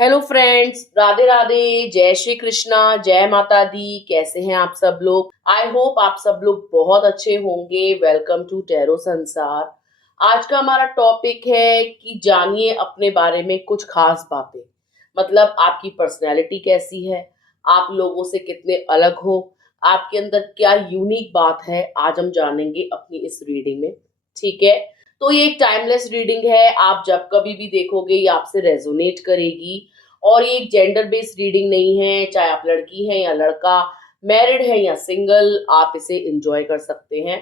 Hello friends, Radhe Radhe, जय श्री कृष्णा, जय माता दी। कैसे हैं आप सब लोग? आई होप आप सब लोग बहुत अच्छे होंगे। वेलकम टू टैरो संसार। आज का हमारा टॉपिक है कि जानिए अपने बारे में कुछ खास बातें। मतलब आपकी पर्सनैलिटी कैसी है, आप लोगों से कितने अलग हो, आपके अंदर क्या यूनिक बात है, आज हम जानेंगे अपनी इस रीडिंग में। ठीक है, तो ये एक टाइमलेस रीडिंग है। आप जब कभी भी देखोगे ये आपसे रेजोनेट करेगी। और ये एक जेंडर बेस्ड रीडिंग नहीं है, चाहे आप लड़की हैं या लड़का, मैरिड है या सिंगल, आप इसे एंजॉय कर सकते हैं।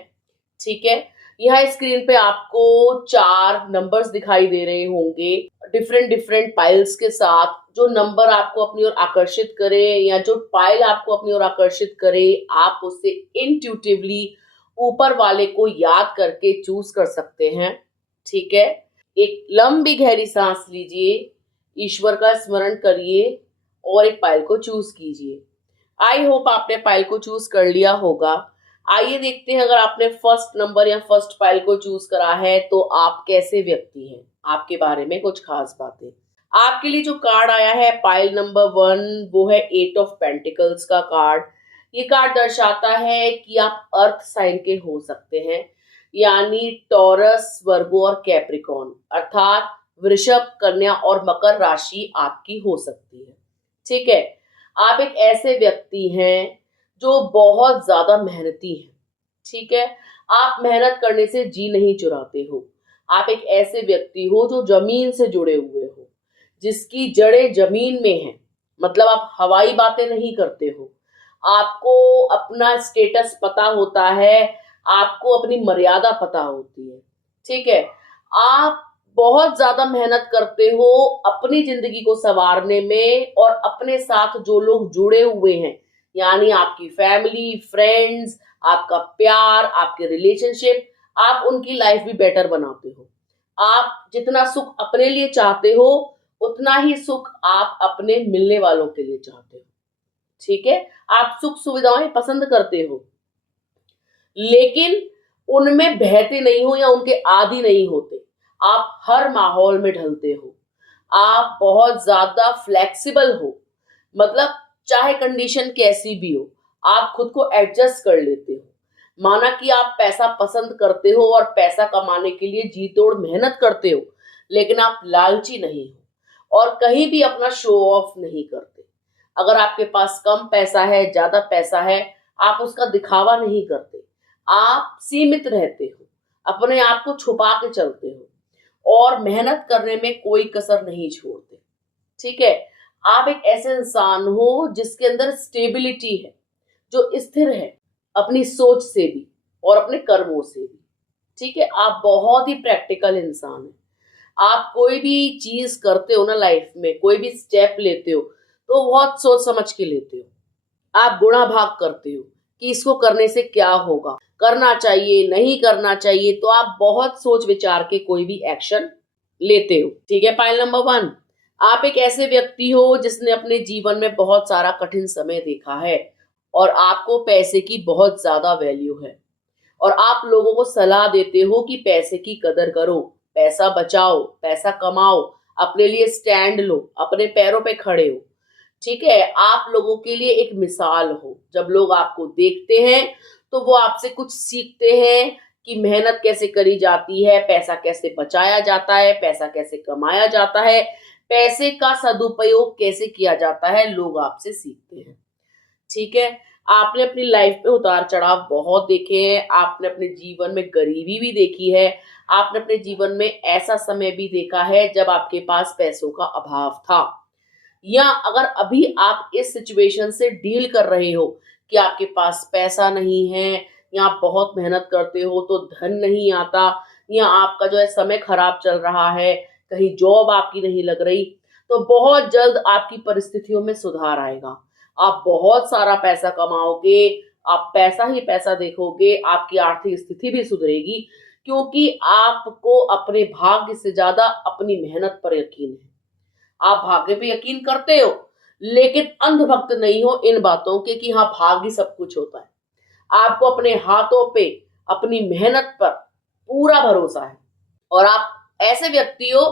ठीक है, यहाँ स्क्रीन पे आपको 4 नंबर्स दिखाई दे रहे होंगे, डिफरेंट डिफरेंट पाइल्स के साथ। जो नंबर आपको अपनी ओर आकर्षित करे या जो पाइल आपको अपनी ओर आकर्षित करे, आप उससे इंट्यूटिवली ऊपर वाले को याद करके चूज कर सकते हैं। ठीक है, एक लंबी गहरी सांस लीजिए, ईश्वर का स्मरण करिए और एक पाइल को चूज कीजिए। आई होप आपने पाइल को चूज कर लिया होगा। आइए देखते हैं, अगर आपने फर्स्ट नंबर या फर्स्ट पाइल को चूज करा है तो आप कैसे व्यक्ति हैं, आपके बारे में कुछ खास बातें। आपके लिए जो कार्ड आया है पाइल नंबर 1, वो है 8 ऑफ पेंटिकल्स का कार्ड। ये कार्ड दर्शाता है कि आप अर्थ साइन के हो सकते हैं, यानी टॉरस, वर्गो और कैप्रिकॉर्न, अर्थात वृषभ, कन्या और मकर राशि आपकी हो सकती है। ठीक है, आप एक ऐसे व्यक्ति हैं जो बहुत ज्यादा मेहनती हैं। ठीक है, आप मेहनत करने से जी नहीं चुराते हो। आप एक ऐसे व्यक्ति हो जो जमीन से जुड़े हुए हो, जिसकी जड़ें जमीन में हैं। मतलब आप हवाई बातें नहीं करते हो, आपको अपना स्टेटस पता होता है, आपको अपनी मर्यादा पता होती है। ठीक है, आप बहुत ज्यादा मेहनत करते हो अपनी जिंदगी को संवारने में, और अपने साथ जो लोग जुड़े हुए हैं, यानी आपकी फैमिली, फ्रेंड्स, आपका प्यार, आपके रिलेशनशिप, आप उनकी लाइफ भी बेटर बनाते हो। आप जितना सुख अपने लिए चाहते हो, उतना ही सुख आप अपने मिलने वालों के लिए चाहते हो। ठीक है, आप सुख सुविधाएं पसंद करते हो, लेकिन उनमें बहते नहीं हो या उनके आदी नहीं होते। आप हर माहौल में ढलते हो, आप बहुत ज्यादा फ्लेक्सिबल हो। मतलब चाहे कंडीशन कैसी भी हो, आप खुद को एडजस्ट कर लेते हो। माना कि आप पैसा पसंद करते हो और पैसा कमाने के लिए जी तोड़ मेहनत करते हो, लेकिन आप लालची नहीं हो और कहीं भी अपना शो ऑफ नहीं करते। अगर आपके पास कम पैसा है, ज्यादा पैसा है, आप उसका दिखावा नहीं करते। आप सीमित रहते हो, अपने आप को छुपा के चलते हो और मेहनत करने में कोई कसर नहीं छोड़ते। ठीक है, आप एक ऐसे इंसान हो जिसके अंदर स्टेबिलिटी है, जो स्थिर है अपनी सोच से भी और अपने कर्मों से भी। ठीक है, आप बहुत ही प्रैक्टिकल इंसान हैं। आप कोई भी चीज करते हो ना लाइफ में, कोई भी स्टेप लेते हो तो बहुत सोच समझ के लेते हो। आप गुणा भाग करते हो कि इसको करने से क्या होगा, करना चाहिए नहीं करना चाहिए, तो आप बहुत सोच विचार के कोई भी एक्शन लेते हो। ठीक है, पाइल नंबर 1, आप एक ऐसे व्यक्ति हो जिसने अपने जीवन में बहुत सारा कठिन समय देखा है और आपको पैसे की बहुत ज्यादा वैल्यू है। और आप लोगों को सलाह देते हो कि पैसे की कदर करो, पैसा बचाओ, पैसा कमाओ, अपने लिए स्टैंड लो, अपने पैरों पे खड़े हो। ठीक है, आप लोगों के लिए एक मिसाल हो। जब लोग आपको देखते हैं तो वो आपसे कुछ सीखते हैं कि मेहनत कैसे करी जाती है, पैसा कैसे बचाया जाता है, पैसा कैसे कमाया जाता है, पैसे का सदुपयोग कैसे किया जाता है, लोग आपसे सीखते हैं। ठीक है, आपने अपनी लाइफ में उतार चढ़ाव बहुत देखे हैं, आपने अपने जीवन में गरीबी भी देखी है, आपने अपने जीवन में ऐसा समय भी देखा है जब आपके पास पैसों का अभाव था। या अगर अभी आप इस सिचुएशन से डील कर रहे हो कि आपके पास पैसा नहीं है, या आप बहुत मेहनत करते हो तो धन नहीं आता, या आपका जो है समय खराब चल रहा है, कहीं जॉब आपकी नहीं लग रही, तो बहुत जल्द आपकी परिस्थितियों में सुधार आएगा। आप बहुत सारा पैसा कमाओगे, आप पैसा ही पैसा देखोगे, आपकी आर्थिक स्थिति भी सुधरेगी, क्योंकि आपको अपने भाग्य से ज्यादा अपनी मेहनत पर यकीन है। आप भाग्य पे यकीन करते हो, लेकिन अंधभक्त नहीं हो इन बातों के कि हाँ भाग्य सब कुछ होता है। आपको अपने हाथों पे, अपनी मेहनत पर पूरा भरोसा है, और आप ऐसे व्यक्ति हो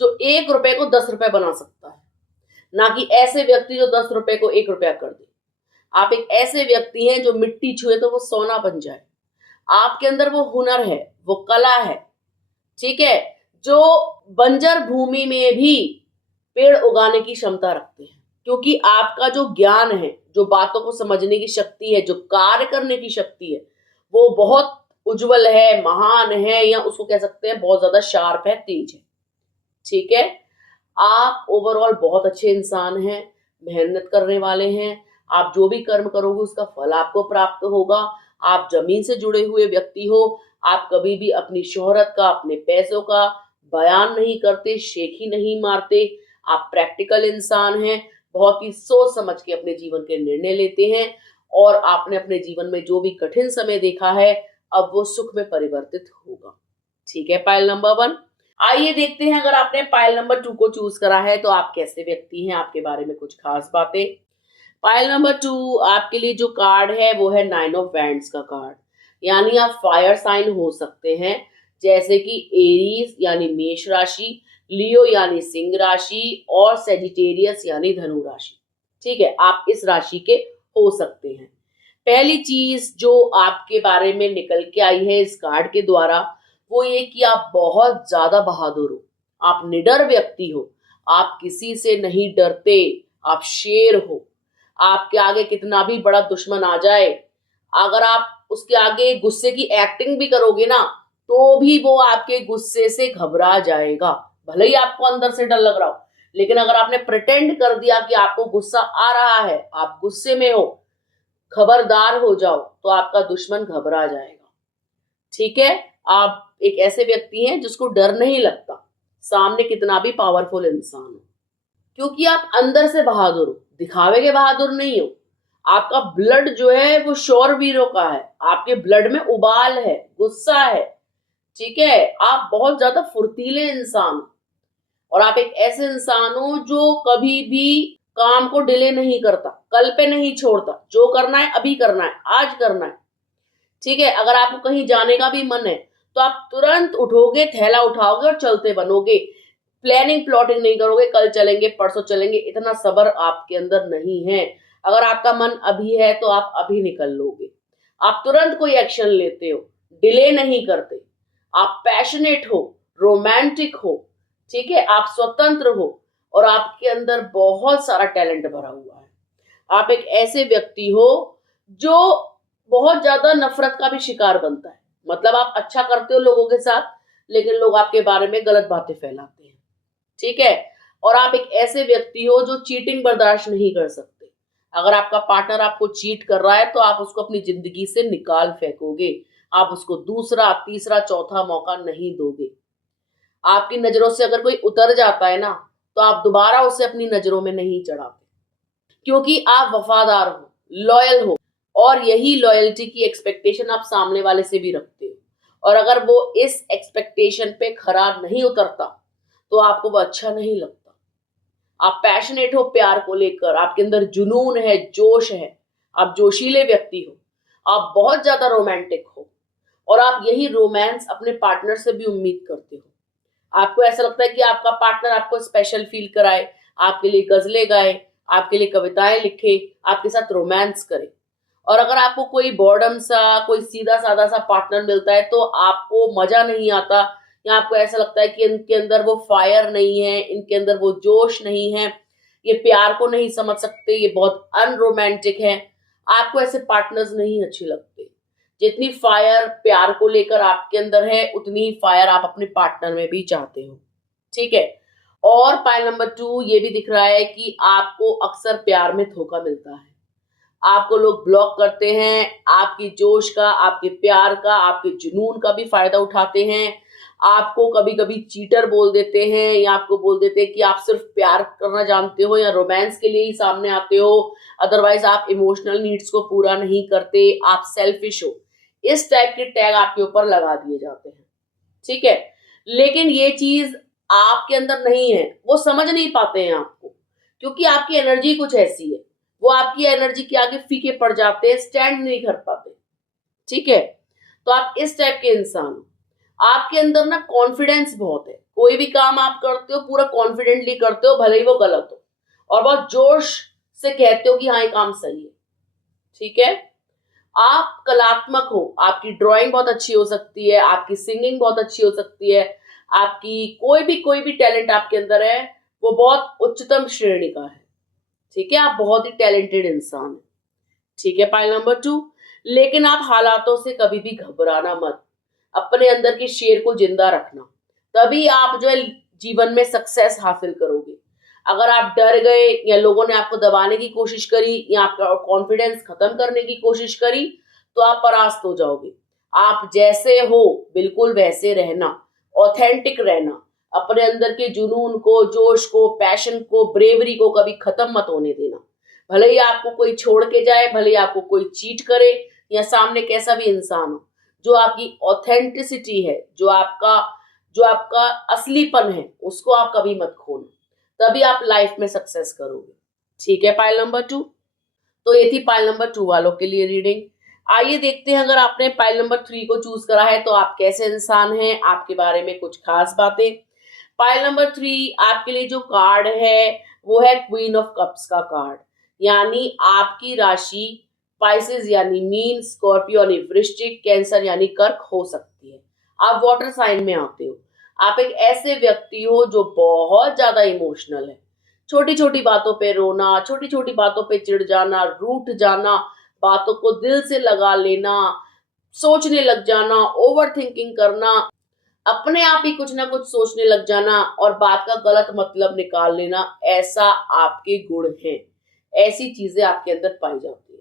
जो 1 रुपए को 10 रुपए बना सकता है। ना कि ऐसे व्यक्ति जो 10 रुपए को 1 रुपया कर दे। आप एक ऐसे व्यक्ति हैं जो मिट्टी छुए तो वो सोना बन जाए। आपके अंदर वो हुनर है, वो कला है, ठीक है, जो बंजर भूमि में भी पेड़ उगाने की क्षमता रखते हैं। क्योंकि आपका जो ज्ञान है, जो बातों को समझने की शक्ति है, जो कार्य करने की शक्ति है, वो बहुत उज्जवल है, महान है, या उसको कह सकते हैं बहुत ज्यादा शार्प है, तेज है। ठीक है, आप ओवरऑल बहुत अच्छे इंसान हैं, मेहनत करने वाले हैं। आप जो भी कर्म करोगे उसका फल आपको प्राप्त होगा। आप जमीन से जुड़े हुए व्यक्ति हो। आप कभी भी अपनी शोहरत का, अपने पैसों का बयान नहीं करते, शेखी नहीं मारते। आप प्रैक्टिकल इंसान हैं, बहुत ही सोच समझ के अपने जीवन के निर्णय लेते हैं, और आपने अपने जीवन में जो भी कठिन समय देखा है अब वो सुख में परिवर्तित होगा। ठीक है, पायल नंबर 1। आइए देखते हैं, अगर आपने पायल नंबर 2 को चूज करा है तो आप कैसे व्यक्ति हैं, आपके बारे में कुछ खास बातें। पायल नंबर 2 आपके लिए जो कार्ड है वो है 9 ऑफ वैंड्स का कार्ड। यानी आप फायर साइन हो सकते हैं, जैसे कि एरीज यानी मेष राशि, लियो यानी सिंह राशि, और सेजिटेरियस यानी धनु राशि। ठीक है, आप इस राशि के हो सकते हैं। पहली चीज जो आपके बारे में निकल के आई है इस कार्ड के द्वारा वो ये कि आप बहुत ज्यादा बहादुर हो, आप निडर व्यक्ति हो, आप किसी से नहीं डरते, आप शेर हो। आपके आगे कितना भी बड़ा दुश्मन आ जाए, अगर आप उसके आगे गुस्से की एक्टिंग भी करोगे ना तो भी वो आपके गुस्से से घबरा जाएगा। भले ही आपको अंदर से डर लग रहा हो, लेकिन अगर आपने प्रिटेंड कर दिया कि आपको गुस्सा आ रहा है, आप गुस्से में हो, खबरदार हो जाओ, तो आपका दुश्मन घबरा जाएगा। ठीक है, आप एक ऐसे व्यक्ति हैं जिसको डर नहीं लगता, सामने कितना भी पावरफुल इंसान हो, क्योंकि आप अंदर से बहादुर हो, दिखावे के बहादुर नहीं हो। आपका ब्लड जो है वो शौरवीरों का है, आपके ब्लड में उबाल है, गुस्सा है। ठीक है, आप बहुत ज्यादा फुर्तीले इंसान हो, और आप एक ऐसे इंसान हो जो कभी भी काम को डिले नहीं करता, कल पे नहीं छोड़ता, जो करना है अभी करना है, आज करना है। ठीक है, अगर आपको कहीं जाने का भी मन है तो आप तुरंत उठोगे, थैला उठाओगे और चलते बनोगे। प्लानिंग प्लॉटिंग नहीं करोगे, कल चलेंगे परसों चलेंगे, इतना सब्र आपके अंदर नहीं है। अगर आपका मन अभी है तो आप अभी निकल लोगे। आप तुरंत कोई एक्शन लेते हो, डिले नहीं करते। आप पैशनेट हो, रोमांटिक हो, ठीक है, आप स्वतंत्र हो, और आपके अंदर बहुत सारा टैलेंट भरा हुआ है। आप एक ऐसे व्यक्ति हो जो बहुत ज्यादा नफरत का भी शिकार बनता है। मतलब आप अच्छा करते हो लोगों के साथ, लेकिन लोग आपके बारे में गलत बातें फैलाते हैं। ठीक है, और आप एक ऐसे व्यक्ति हो जो चीटिंग बर्दाश्त नहीं कर सकते। अगर आपका पार्टनर आपको चीट कर रहा है तो आप उसको अपनी जिंदगी से निकाल फेंकोगे, आप उसको दूसरा, तीसरा, चौथा मौका नहीं दोगे। आपकी नजरों से अगर कोई उतर जाता है ना तो आप दोबारा उसे अपनी नजरों में नहीं चढ़ाते, क्योंकि आप वफादार हो, लॉयल हो, और यही लॉयल्टी की एक्सपेक्टेशन आप सामने वाले से भी रखते हो। और अगर वो इस एक्सपेक्टेशन पे खरा नहीं उतरता तो आपको वो अच्छा नहीं लगता। आप पैशनेट हो प्यार को लेकर, आपके अंदर जुनून है, जोश है, आप जोशीले व्यक्ति हो, आप बहुत ज्यादा रोमांटिक हो, और आप यही रोमांस अपने पार्टनर से भी उम्मीद करते हो। आपको ऐसा लगता है कि आपका पार्टनर आपको स्पेशल फील कराए, आपके लिए गजलें गाए, आपके लिए कविताएं लिखे, आपके साथ रोमांस करे। और अगर आपको कोई बॉर्डम सा, कोई सीधा साधा सा पार्टनर मिलता है तो आपको मजा नहीं आता, या आपको ऐसा लगता है कि इनके अंदर वो फायर नहीं है, इनके अंदर वो जोश नहीं है, ये प्यार को नहीं समझ सकते, ये बहुत अनरोमांटिक है। आपको ऐसे पार्टनर्स नहीं अच्छे लगते। जितनी फायर प्यार को लेकर आपके अंदर है, उतनी ही फायर आप अपने पार्टनर में भी चाहते हो। ठीक है, और पाइल नंबर 2 ये भी दिख रहा है कि आपको अक्सर प्यार में धोखा मिलता है। आपको लोग ब्लॉक करते हैं, आपकी जोश का, आपके प्यार का, आपके जुनून का भी फायदा उठाते हैं। आपको कभी कभी चीटर बोल देते हैं, या आपको बोल देते हैं कि आप सिर्फ प्यार करना जानते हो या रोमांस के लिए ही सामने आते हो, अदरवाइज आप इमोशनल नीड्स को पूरा नहीं करते, आप सेल्फिश हो। इस टाइप के टैग आपके ऊपर लगा दिए जाते हैं। ठीक है, लेकिन ये चीज आपके अंदर नहीं है, वो समझ नहीं पाते हैं आपको, क्योंकि आपकी एनर्जी कुछ ऐसी है, वो आपकी एनर्जी के आगे फीके पड़ जाते हैं, स्टैंड नहीं कर पाते। ठीक है, तो आप इस टाइप के इंसान हो। आपके अंदर ना कॉन्फिडेंस बहुत है, कोई भी काम आप करते हो पूरा कॉन्फिडेंटली करते हो, भले ही वो गलत हो, और बहुत जोश से कहते हो कि हाँ ये काम सही है। ठीक है, आप कलात्मक हो, आपकी ड्राइंग बहुत अच्छी हो सकती है, आपकी सिंगिंग बहुत अच्छी हो सकती है, आपकी कोई भी टैलेंट आपके अंदर है वो बहुत उच्चतम श्रेणी का है। ठीक है, आप बहुत ही टैलेंटेड इंसान हैं। ठीक है, पॉइंट नंबर 2, लेकिन आप हालातों से कभी भी घबराना मत, अपने अंदर के शेर को जिंदा रखना, तभी आप जो है जीवन में सक्सेस हासिल करोगे। अगर आप डर गए या लोगों ने आपको दबाने की कोशिश करी या आपका कॉन्फिडेंस खत्म करने की कोशिश करी तो आप परास्त हो जाओगे। आप जैसे हो बिल्कुल वैसे रहना, ऑथेंटिक रहना, अपने अंदर के जुनून को, जोश को, पैशन को, ब्रेवरी को कभी खत्म मत होने देना। भले ही आपको कोई छोड़ के जाए, भले ही आपको कोई चीट करे या सामने कैसा भी इंसान हो, जो आपकी ऑथेंटिसिटी है, जो आपका असलीपन है, उसको आप कभी मत खोना, तभी आप लाइफ में सक्सेस करोगे। ठीक है, पाइल नंबर 2। तो ये थी पाइल नंबर 2 वालों के लिए रीडिंग। आइए देखते हैं अगर आपने पाइल नंबर 3 को चूज करा है तो आप कैसे इंसान हैं, आपके बारे में कुछ खास बातें। पाइल नंबर 3 आपके लिए जो कार्ड है वो है क्वीन ऑफ कप्स का कार्ड, यानी आपकी राशि स्पाइसेस यानी मीन, स्कॉर्पियो यानी वृश्चिक, कैंसर यानी कर्क हो सकती है। आप वाटर साइन में आते हो। आप एक ऐसे व्यक्ति हो जो बहुत ज्यादा इमोशनल है। छोटी छोटी बातों पे रोना, छोटी छोटी बातों पे चिढ़ जाना, रूठ जाना, बातों को दिल से लगा लेना, सोचने लग जाना, ओवर थिंकिंग करना, अपने आप ही कुछ ना कुछ सोचने लग जाना और बात का गलत मतलब निकाल लेना, ऐसा आपके गुण हैं। ऐसी चीजें आपके अंदर पाई जाती है।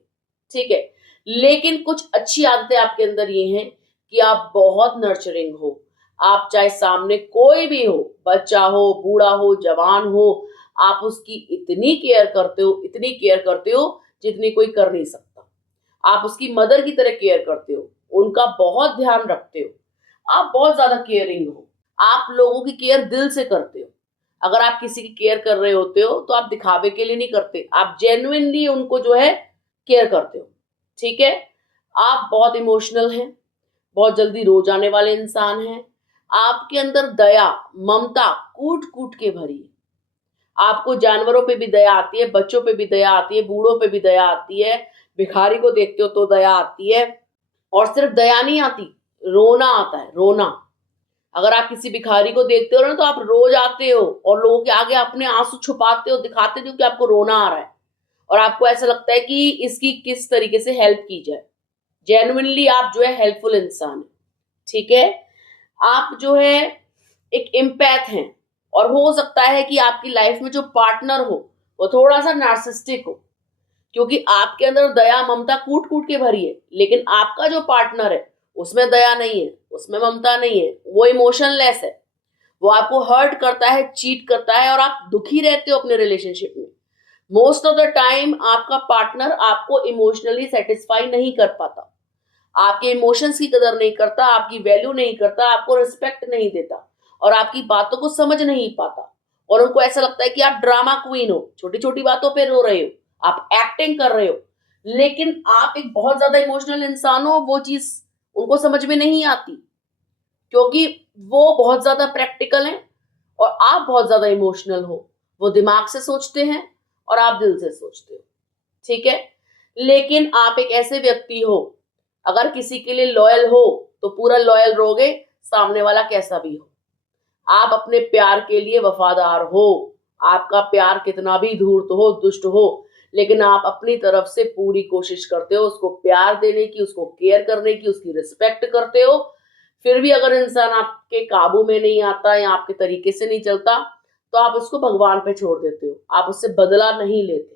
ठीक है, लेकिन कुछ अच्छी आदतें आपके अंदर ये हैं कि आप बहुत नर्चरिंग हो। आप चाहे सामने कोई भी हो, बच्चा हो, बूढ़ा हो, जवान हो, आप उसकी इतनी केयर करते हो, इतनी केयर करते हो जितनी कोई कर नहीं सकता। आप उसकी मदर की तरह केयर करते हो, उनका बहुत ध्यान रखते हो, आप बहुत ज्यादा केयरिंग हो। आप लोगों की केयर दिल से करते हो। अगर आप किसी की केयर कर रहे होते हो तो आप दिखावे के लिए नहीं करते, आप जेन्युइनली उनको जो है केयर करते हो। ठीक है, आप बहुत इमोशनल हैं, बहुत जल्दी रो जाने वाले इंसान हैं। आपके अंदर दया, ममता कूट कूट के भरी है। आपको जानवरों पे भी दया आती है, बच्चों पे भी दया आती है, बूढ़ों पे भी दया आती है, भिखारी को देखते हो तो दया आती है। और सिर्फ दया नहीं आती, रोना आता है, रोना। अगर आप किसी भिखारी को देखते हो ना तो आप रो जाते हो और लोगों के आगे अपने आंसू छुपाते हो, दिखाते हो कि आपको रोना आ रहा है और आपको ऐसा लगता है कि इसकी किस तरीके से हेल्प की जाए। जेन्युइनली आप जो है हेल्पफुल इंसान है। ठीक है, आप जो है एक एम्पैथ हैं और हो सकता है कि आपकी लाइफ में जो पार्टनर हो वो थोड़ा सा नार्सिस्टिक हो, क्योंकि आपके अंदर दया ममता कूट कूट के भरी है, लेकिन आपका जो पार्टनर है उसमें दया नहीं है, उसमें ममता नहीं है, वो इमोशनलेस है, वो आपको हर्ट करता है, चीट करता है और आप दुखी रहते हो अपने रिलेशनशिप में। मोस्ट ऑफ द टाइम आपका पार्टनर आपको इमोशनली सेटिस्फाई नहीं कर पाता, आपके इमोशंस की कदर नहीं करता, आपकी वैल्यू नहीं करता, आपको रिस्पेक्ट नहीं देता और आपकी बातों को समझ नहीं पाता। और उनको ऐसा लगता है कि आप ड्रामा क्वीन हो, छोटी छोटी बातों पे रो रहे हो, आप एक्टिंग कर रहे हो, लेकिन आप एक बहुत ज्यादा इमोशनल इंसान हो। वो चीज उनको समझ में नहीं आती क्योंकि वो बहुत ज्यादा प्रैक्टिकल हैं और आप बहुत ज्यादा इमोशनल हो। वो दिमाग से सोचते हैं और आप दिल से सोचते हो। ठीक है, लेकिन आप एक ऐसे व्यक्ति हो, अगर किसी के लिए लॉयल हो तो पूरा लॉयल रहोगे, सामने वाला कैसा भी हो। आप अपने प्यार के लिए वफादार हो, आपका प्यार कितना भी धूर्त हो, दुष्ट हो, लेकिन आप अपनी तरफ से पूरी कोशिश करते हो उसको प्यार देने की, उसको केयर करने की, उसकी रिस्पेक्ट करते हो। फिर भी अगर इंसान आपके काबू में नहीं आता या आपके तरीके से नहीं चलता तो आप उसको भगवान पे छोड़ देते हो, आप उससे बदला नहीं लेते।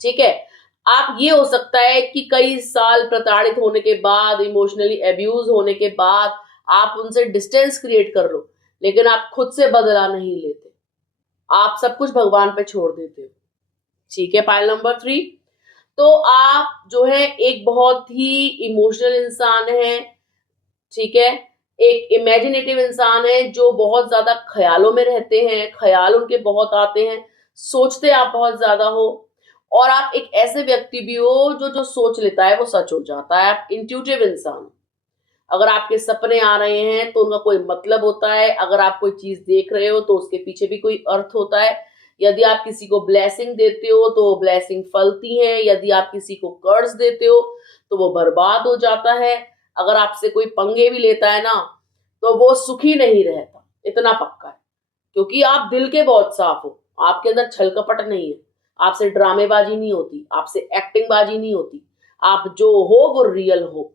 ठीक है, आप ये हो सकता है कि कई साल प्रताड़ित होने के बाद, इमोशनली अब्यूज होने के बाद आप उनसे डिस्टेंस क्रिएट कर लो, लेकिन आप खुद से बदला नहीं लेते, आप सब कुछ भगवान पे छोड़ देते हो। ठीक है, पाइल नंबर 3। तो आप जो है एक बहुत ही इमोशनल इंसान है। ठीक है, एक इमेजिनेटिव इंसान है जो बहुत ज्यादा ख्यालों में रहते हैं, ख्याल उनके बहुत आते हैं, सोचते आप बहुत ज्यादा हो और आप एक ऐसे व्यक्ति भी हो जो जो सोच लेता है वो सच हो जाता है। आप इंट्यूटिव इंसान, अगर आपके सपने आ रहे हैं तो उनका कोई मतलब होता है, अगर आप कोई चीज देख रहे हो तो उसके पीछे भी कोई अर्थ होता है। यदि आप किसी को ब्लेसिंग देते हो तो वो ब्लेसिंग फलती है, यदि आप किसी को कर्ज देते हो तो वो बर्बाद हो जाता है। अगर आपसे कोई पंगे भी लेता है ना तो वो सुखी नहीं रहता, इतना पक्का है। क्योंकि आप दिल के बहुत साफ हो, आपके अंदर छल कपट नहीं है, आपसे ड्रामेबाजी नहीं होती, आपसे एक्टिंग बाजी नहीं होती, आप जो हो वो रियल हो।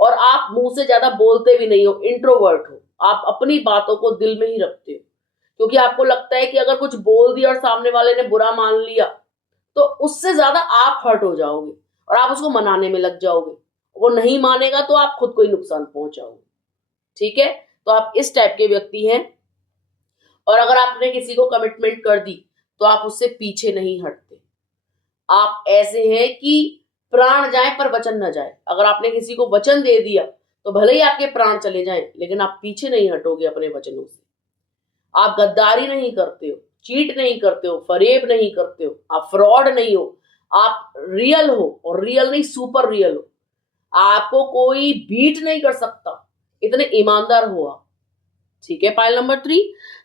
और आप मुंह से ज्यादा बोलते भी नहीं हो, इंट्रोवर्ट हो, आप अपनी बातों को दिल में ही रखते हो। क्योंकि आपको लगता है कि अगर कुछ बोल दिया और सामने वाले ने बुरा मान लिया तो उससे ज्यादा आप हर्ट हो जाओगे और आप उसको मनाने में लग जाओगे। वो नहीं मानेगा तो आप खुद को ही नुकसान पहुंचाओगे। ठीक है, तो आप इस टाइप के व्यक्ति हैं। और अगर आपने किसी को कमिटमेंट कर दी तो आप उससे पीछे नहीं हटते। आप ऐसे हैं कि प्राण जाए पर वचन न जाए। अगर आपने किसी को वचन दे दिया तो भले ही आपके प्राण चले जाएं, लेकिन आप पीछे नहीं हटोगे अपने वचनों से। आप गद्दारी नहीं करते हो, चीट नहीं करते हो, फरेब नहीं करते हो, आप फ्रॉड नहीं हो, आप रियल हो, और रियल नहीं सुपर रियल हो। आपको कोई बीट नहीं कर सकता, इतने ईमानदार हो आप। ठीक है, पाइल नंबर 3।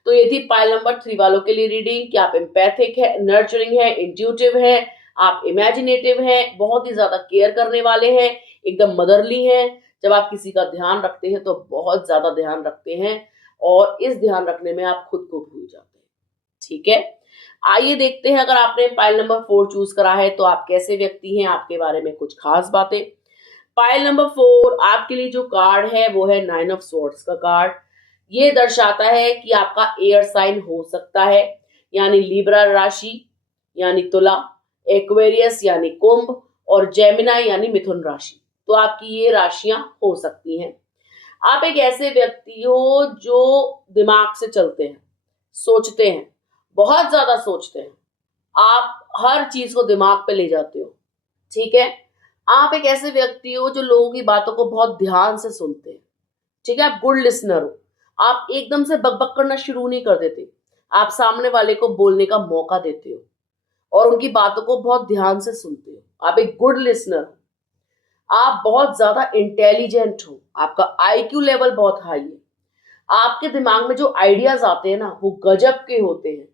तो ये थी पाइल नंबर 3 वालों के लिए रीडिंग कि आप एम्पैथिक है, नर्चरिंग है, इंट्यूटिव है, आप इमेजिनेटिव हैं, बहुत ही ज्यादा केयर करने वाले हैं, एकदम मदरली हैं। जब आप किसी का ध्यान रखते हैं तो बहुत ज्यादा ध्यान रखते हैं और इस ध्यान रखने में आप खुद को भूल जाते हैं। ठीक है, आइए देखते हैं अगर आपने पाइल नंबर 4 चूज करा है तो आप कैसे व्यक्ति हैं, आपके बारे में कुछ खास बातें। पाइल नंबर 4 आपके लिए जो कार्ड है वो है 9 ऑफ स्वॉर्ड्स का कार्ड। ये दर्शाता है कि आपका एयर साइन हो सकता है, यानी लिब्रा राशि यानी तुला, एक्वेरियस यानी कुंभ, और जेमिनाई यानी मिथुन राशि। तो आपकी ये राशियां हो सकती हैं। आप एक ऐसे व्यक्ति हो जो दिमाग से चलते हैं, सोचते हैं, बहुत ज्यादा सोचते हैं, आप हर चीज को दिमाग पे ले जाते हो। ठीक है, आप एक ऐसे व्यक्ति हो जो लोगों की बातों को बहुत ध्यान से सुनते हैं। ठीक है, आप गुड लिसनर हो, आप एकदम से बकबक करना शुरू नहीं कर देते, आप सामने वाले को बोलने का मौका देते हो और उनकी बातों को बहुत ध्यान से सुनते हो। आप एक गुड लिसनर हो, आप बहुत ज्यादा इंटेलिजेंट हो, आपका आईक्यू लेवल बहुत हाई है, आपके दिमाग में जो आइडियाज आते हैं ना वो गजब के होते हैं।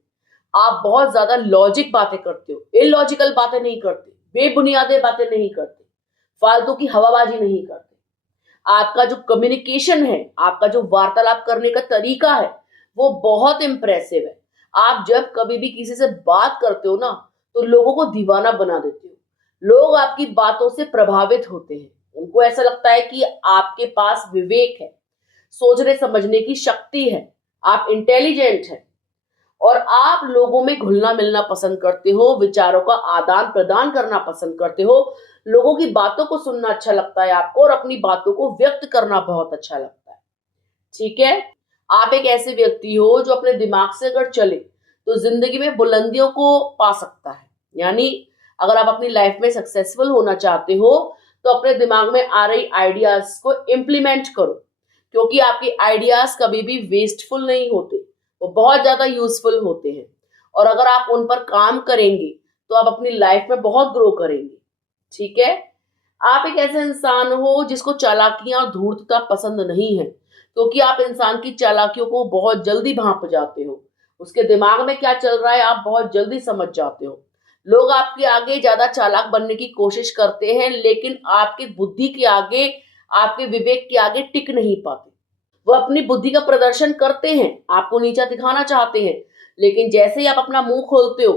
आप बहुत ज्यादा लॉजिक बातें करते हो, इलॉजिकल बातें नहीं करते, बेबुनियादे बातें नहीं करते, फालतू की हवाबाजी नहीं करते। आपका जो कम्युनिकेशन है, आपका जो वार्तालाप करने का तरीका है वो बहुत इंप्रेसिव है। आप जब कभी भी किसी से बात करते हो ना तो लोगों को दीवाना बना देते हो। लोग आपकी बातों से प्रभावित होते हैं, उनको ऐसा लगता है कि आपके पास विवेक है, सोचने समझने की शक्ति है, आप इंटेलिजेंट हैं और आप लोगों में घुलना मिलना पसंद करते हो, विचारों का आदान प्रदान करना पसंद करते हो, लोगों की बातों को सुनना अच्छा लगता है आपको और अपनी बातों को व्यक्त करना बहुत अच्छा लगता है। ठीक है, आप एक ऐसे व्यक्ति हो जो अपने दिमाग से अगर चले तो जिंदगी में बुलंदियों को पा सकता है। यानी अगर आप अपनी लाइफ में सक्सेसफुल होना चाहते हो तो अपने दिमाग में आ रही आइडियाज को इम्प्लीमेंट करो, क्योंकि आपके आइडियाज कभी भी वेस्टफुल नहीं होते, वो बहुत ज्यादा यूजफुल होते हैं। और अगर आप उन पर काम करेंगे तो आप अपनी लाइफ में बहुत ग्रो करेंगे। ठीक है, आप एक ऐसे इंसान हो जिसको चालाकियां और धूर्तता पसंद नहीं है, क्योंकि आप इंसान की चालाकियों को बहुत जल्दी भांप जाते हो, उसके दिमाग में क्या चल रहा है आप बहुत जल्दी समझ जाते हो। लोग आपके आगे ज्यादा चालाक बनने की कोशिश करते हैं लेकिन आपकी बुद्धि के आगे, आपके विवेक के आगे टिक नहीं पाते। वो अपनी बुद्धि का प्रदर्शन करते हैं, आपको नीचा दिखाना चाहते हैं, लेकिन जैसे ही आप अपना मुंह खोलते हो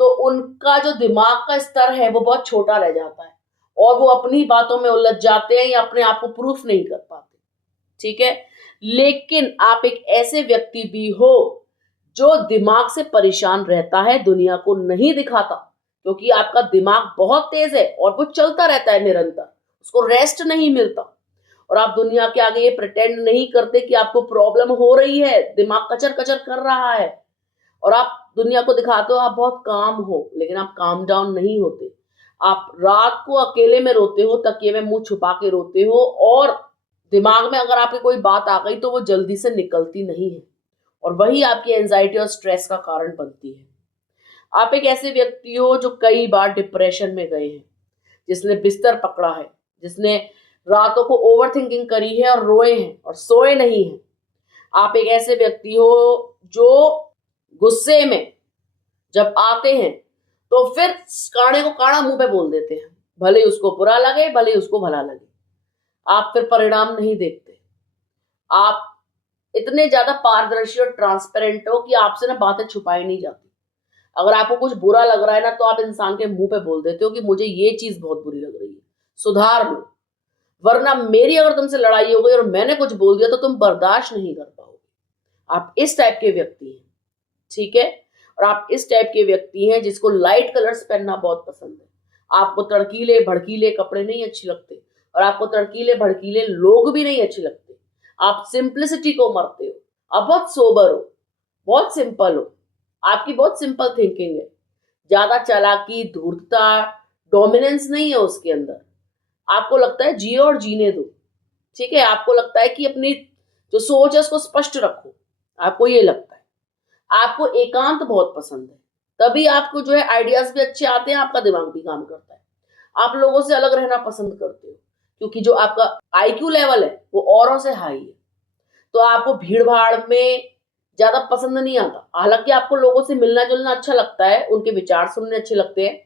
तो उनका जो दिमाग का स्तर है वो बहुत छोटा रह जाता है और वो अपनी बातों में उलझ जाते हैं या अपने आप को प्रूफ नहीं कर पाते। ठीक है, लेकिन आप एक ऐसे व्यक्ति भी हो जो दिमाग से परेशान रहता है, दुनिया को नहीं दिखाता, क्योंकि आपका दिमाग बहुत तेज है और वो चलता रहता है निरंतर, उसको रेस्ट नहीं मिलता। और आप दुनिया के आगे ये प्रिटेंड नहीं करते कि आपको प्रॉब्लम हो रही है, दिमाग कचर कचर कर रहा है और आप दुनिया को दिखाते हो आप बहुत काम हो, लेकिन आप काम डाउन नहीं होते। आप रात को अकेले में रोते हो, तकिए में मुंह छुपा के रोते हो और दिमाग में अगर आपकी कोई बात आ गई तो वो जल्दी से निकलती नहीं है और वही आपकी एंजाइटी और स्ट्रेस का कारण बनती है। आप एक ऐसे व्यक्ति हो जो कई बार डिप्रेशन में गए हैं, जिसने बिस्तर पकड़ा है, जिसने रातों को ओवर थिंकिंग करी है और रोए हैं और सोए नहीं हैं। आप एक ऐसे व्यक्ति हो जो गुस्से में जब आते हैं तो फिर काणे को काणा मुंह पे बोल देते हैं, भले ही उसको बुरा लगे भले ही उसको भला लगे। आप फिर परिणाम नहीं देखते। आप इतने ज्यादा पारदर्शी और ट्रांसपेरेंट हो कि आपसे ना बातें छुपाई नहीं जाती। अगर आपको कुछ बुरा लग रहा है ना, तो आप इंसान के मुंह पे बोल देते हो कि मुझे ये चीज बहुत बुरी लग रही है, सुधार लो, वरना मेरी अगर तुमसे लड़ाई हो गई और मैंने कुछ बोल दिया तो तुम बर्दाश्त नहीं कर पाओगे। आप इस टाइप के व्यक्ति हैं, ठीक है। और आप इस टाइप के व्यक्ति हैं जिसको लाइट कलर्स पहनना बहुत पसंद है। आपको तड़कीले भड़कीले कपड़े नहीं अच्छे लगते, और आपको तड़कीले भड़कीले लोग भी नहीं अच्छे लगते। आप सिंप्लिसिटी को मरते हो। आप बहुत सोबर हो, बहुत सिंपल हो, आपकी बहुत सिंपल थिंकिंग है। ज्यादा चालाकी, धूर्तता, डोमिनेंस नहीं है उसके अंदर। आपको लगता है जियो और जीने दो, ठीक है। आपको लगता है कि अपनी जो सोच है उसको स्पष्ट रखो, आपको ये लगता है। आपको एकांत बहुत पसंद है, तभी आपको जो है आइडियाज भी अच्छे आते हैं, आपका दिमाग भी काम करता है। आप लोगों से अलग रहना पसंद करते हो, क्योंकि जो आपका आईक्यू लेवल है वो औरों से हाई है। तो आपको भीड़ भाड़ में ज्यादा पसंद नहीं आता। हालांकि आपको लोगों से मिलना जुलना अच्छा लगता है, उनके विचार सुनने अच्छे लगते हैं,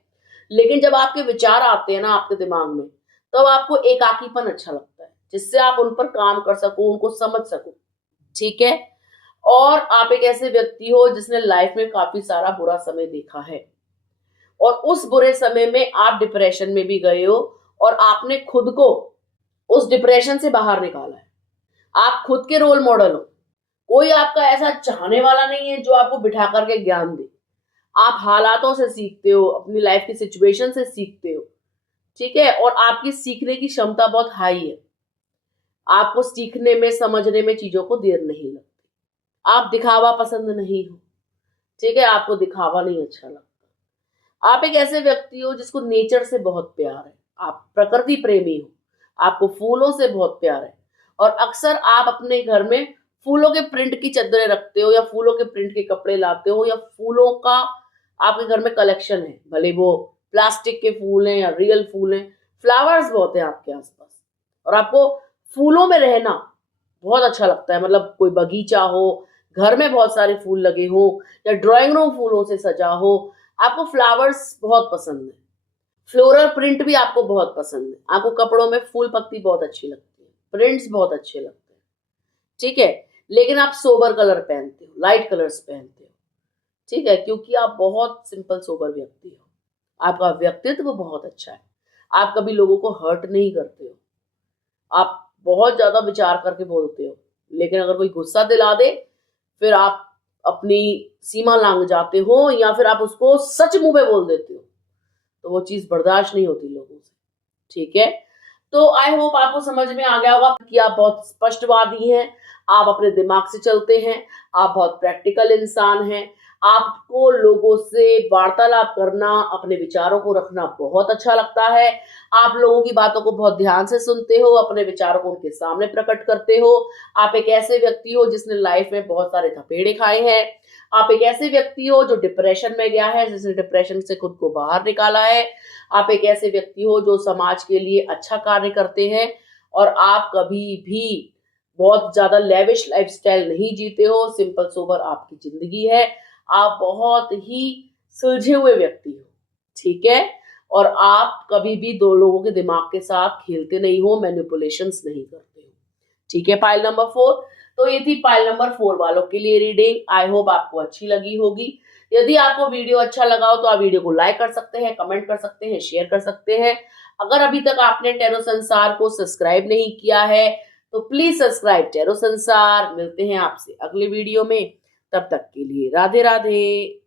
लेकिन जब आपके विचार आते हैं ना आपके दिमाग में, तब तो आपको एकाकीपन अच्छा लगता है, जिससे आप उन पर काम कर सको, उनको समझ सको, ठीक है। और आप एक ऐसे व्यक्ति हो जिसने लाइफ में काफी सारा बुरा समय देखा है, और उस बुरे समय में आप डिप्रेशन में भी गए हो, और आपने खुद को उस डिप्रेशन से बाहर निकाला है। आप खुद के रोल मॉडल हो। कोई आपका ऐसा चाहने वाला नहीं है जो आपको बिठा करके ज्ञान दे। आप हालातों से सीखते हो, अपनी लाइफ की सिचुएशन से सीखते हो, ठीक है। और आपकी सीखने की क्षमता बहुत हाई है। आपको सीखने में, समझने में चीजों को देर नहीं लगती। आप दिखावा पसंद नहीं हो, ठीक है। आपको दिखावा नहीं अच्छा लगता। आप एक ऐसे व्यक्ति हो जिसको नेचर से बहुत प्यार है। आप प्रकृति प्रेमी हो, आपको फूलों से बहुत प्यार है, और अक्सर आप अपने घर में फूलों के प्रिंट की चादरें रखते हो, या फूलों के प्रिंट के कपड़े लाते हो, या फूलों का आपके घर में कलेक्शन है, भले वो प्लास्टिक के फूल हैं या रियल फूल हैं। फ्लावर्स बहुत है आपके आसपास, और आपको फूलों में रहना बहुत अच्छा लगता है। मतलब कोई बगीचा हो, घर में बहुत सारे फूल लगे हो, या ड्राइंग रूम फूलों से सजा हो, आपको फ्लावर्स बहुत पसंद है। फ्लोरल प्रिंट भी आपको बहुत पसंद है। आपको कपड़ों में फूल पत्ती बहुत अच्छी लगती है, प्रिंट्स बहुत अच्छे लगते हैं, ठीक है। लेकिन आप सोबर कलर पहनते हो, लाइट कलर्स पहनते हो, ठीक है, क्योंकि आप बहुत सिंपल सोबर व्यक्ति हो। आपका व्यक्तित्व बहुत अच्छा है। आप कभी लोगों को हर्ट नहीं करते हो। आप बहुत ज्यादा विचार करके बोलते हो, लेकिन अगर कोई गुस्सा दिला दे फिर आप अपनी सीमा लांघ जाते हो, या फिर आप उसको सच मुंह पे बोल देते हो, तो वो चीज बर्दाश्त नहीं होती लोगों से, ठीक है। तो आई होप आपको समझ में आ गया होगा कि आप बहुत स्पष्टवादी हैं, आप अपने दिमाग से चलते हैं, आप बहुत प्रैक्टिकल इंसान हैं। आपको लोगों से वार्तालाप करना, अपने विचारों को रखना बहुत अच्छा लगता है। आप लोगों की बातों को बहुत ध्यान से सुनते हो, अपने विचारों को उनके सामने प्रकट करते हो। आप एक ऐसे व्यक्ति हो जिसने लाइफ में बहुत सारे थपेड़े खाए हैं। आप एक ऐसे व्यक्ति हो जो डिप्रेशन में गया है, जिसने डिप्रेशन से खुद को बाहर निकाला है। आप एक ऐसे व्यक्ति हो जो समाज के लिए अच्छा कार्य करते हैं, और आप कभी भी बहुत ज्यादा लेविश लाइफस्टाइल नहीं जीते हो। सिंपल सोबर आपकी जिंदगी है। आप बहुत ही सुलझे हुए व्यक्ति हो, ठीक है। और आप कभी भी दो लोगों के दिमाग के साथ खेलते नहीं हो, मैनिपुलेशंस नहीं करते हो, ठीक है। Pile number 4। तो ये थी पाइल नंबर 4 वालों के लिए रीडिंग। आई होप आपको अच्छी लगी होगी। यदि आपको वीडियो अच्छा लगा हो तो आप वीडियो को लाइक कर सकते हैं, कमेंट कर सकते हैं, शेयर कर सकते हैं। अगर अभी तक आपने टैरो संसार को सब्सक्राइब नहीं किया है तो प्लीज सब्सक्राइब टैरो संसार। मिलते हैं आपसे अगले वीडियो में, तब तक के लिए राधे राधे।